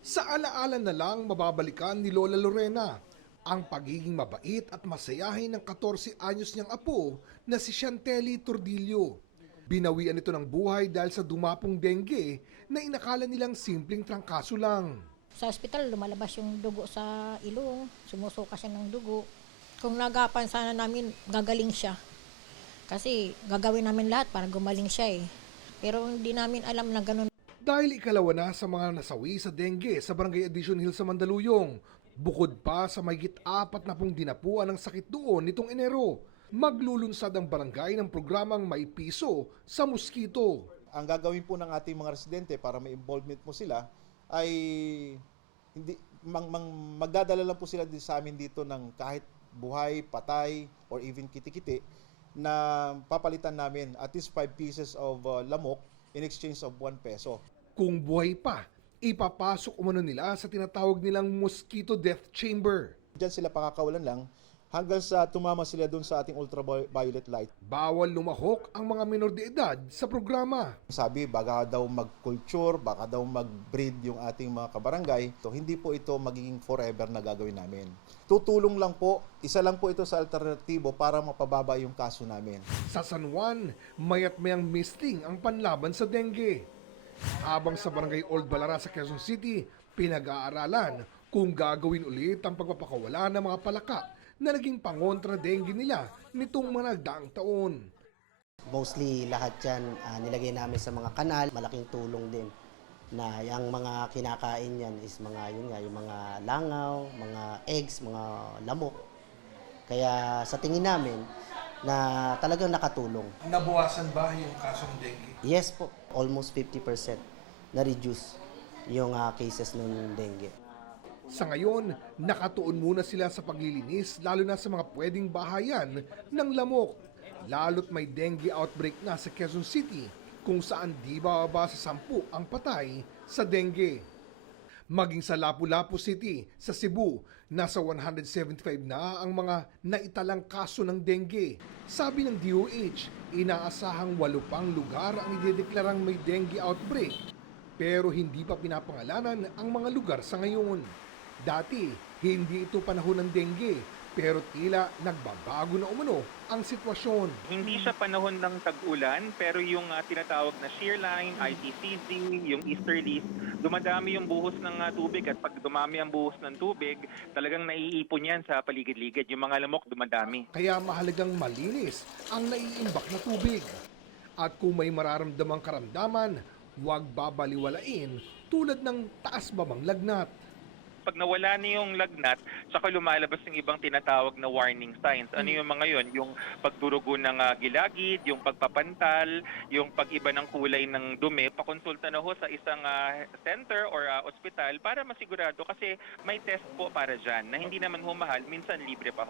Sa alaala na lang mababalikan ni Lola Lorena ang pagiging mabait at masayahin ng 14 anyos niyang apo na si Chantelly Tordillo. Binawian ito ng buhay dahil sa dumapong dengue na inakala nilang simpleng trangkaso lang. Sa ospital, lumalabas yung dugo sa ilong, sumusuka siya ng dugo. Kung nagapan sana namin, gagaling siya. Kasi gagawin namin lahat para gumaling siya eh. Pero hindi namin alam na ganun. Dahil ikalawa na sa mga nasawi sa dengue sa Barangay Addition Hill sa Mandaluyong, bukod pa sa mahigit 40 dinapuan ng sakit doon nitong Enero, maglulunsad ang barangay ng programang May Piso sa Mosquito. Ang gagawin po ng ating mga residente para may involvement mo sila ay hindi magdadala lang po sila sa amin dito ng kahit buhay, patay, or even kitikiti na papalitan namin at least 5 pieces of lamok in exchange of 1 peso. Kung buhay pa, ipapasok umano nila sa tinatawag nilang mosquito death chamber. Diyan sila pakakawalan lang hanggang sa tumama sila dun sa ating ultraviolet light. Bawal lumahok ang mga menor de edad sa programa. Sabi, baka daw mag-culture, baka daw mag-breed yung ating mga kabarangay. So, hindi po ito magiging forever na gagawin namin. Tutulong lang po, isa lang po ito sa alternatibo para mapababa yung kaso namin. Sa San Juan, mayat mayang misting ang panlaban sa dengue. Habang sa Barangay Old Balara sa Quezon City, pinag-aaralan kung gagawin ulit ang pagpapakawala ng mga palaka na naging pangontra dengue nila nitong mga nagdaang taon. Mostly lahat yan nilagay namin sa mga kanal, malaking tulong din na yung mga kinakain yan is mga yun nga, yung mga langaw, mga eggs, mga lamok. Kaya sa tingin namin na talagang nakatulong. Nabawasan ba yung kaso ng dengue? Yes po, almost 50% na-reduce yung cases ng dengue. Sa ngayon, nakatuon muna sila sa paglilinis lalo na sa mga pwedeng bahayan ng lamok. Lalo't may dengue outbreak na sa Quezon City kung saan di bababa sa 10 ang patay sa dengue. Maging sa Lapu-Lapu City, sa Cebu, nasa 175 na ang mga naitalang kaso ng dengue. Sabi ng DOH, inaasahang 8 pang lugar ang idedeklarang may dengue outbreak. Pero hindi pa pinapangalanan ang mga lugar sa ngayon. Dati, hindi ito panahon ng dengue, pero tila nagbabago na umano ang sitwasyon. Hindi siya panahon ng tag-ulan, pero yung tinatawag na shear line, ITCZ, yung easterlies, dumadami yung buhos ng tubig at pag dumami ang buhos ng tubig, talagang naiipon yan sa paligid-ligid. Yung mga lamok dumadami. Kaya mahalagang malinis ang naiimbak na tubig. At kung may mararamdamang karamdaman, huwag babaliwalain tulad ng taas-babang lagnat. Pag nawala na yung lagnat, saka lumalabas yung ibang tinatawag na warning signs. Ano yung mga yon? Yung pagdurugo ng gilagid, yung pagpapantal, yung pag-iba ng kulay ng dumi. Pakonsulta na ho sa isang center or ospital para masigurado kasi may test po para dyan na hindi naman humahal, minsan libre pa ho.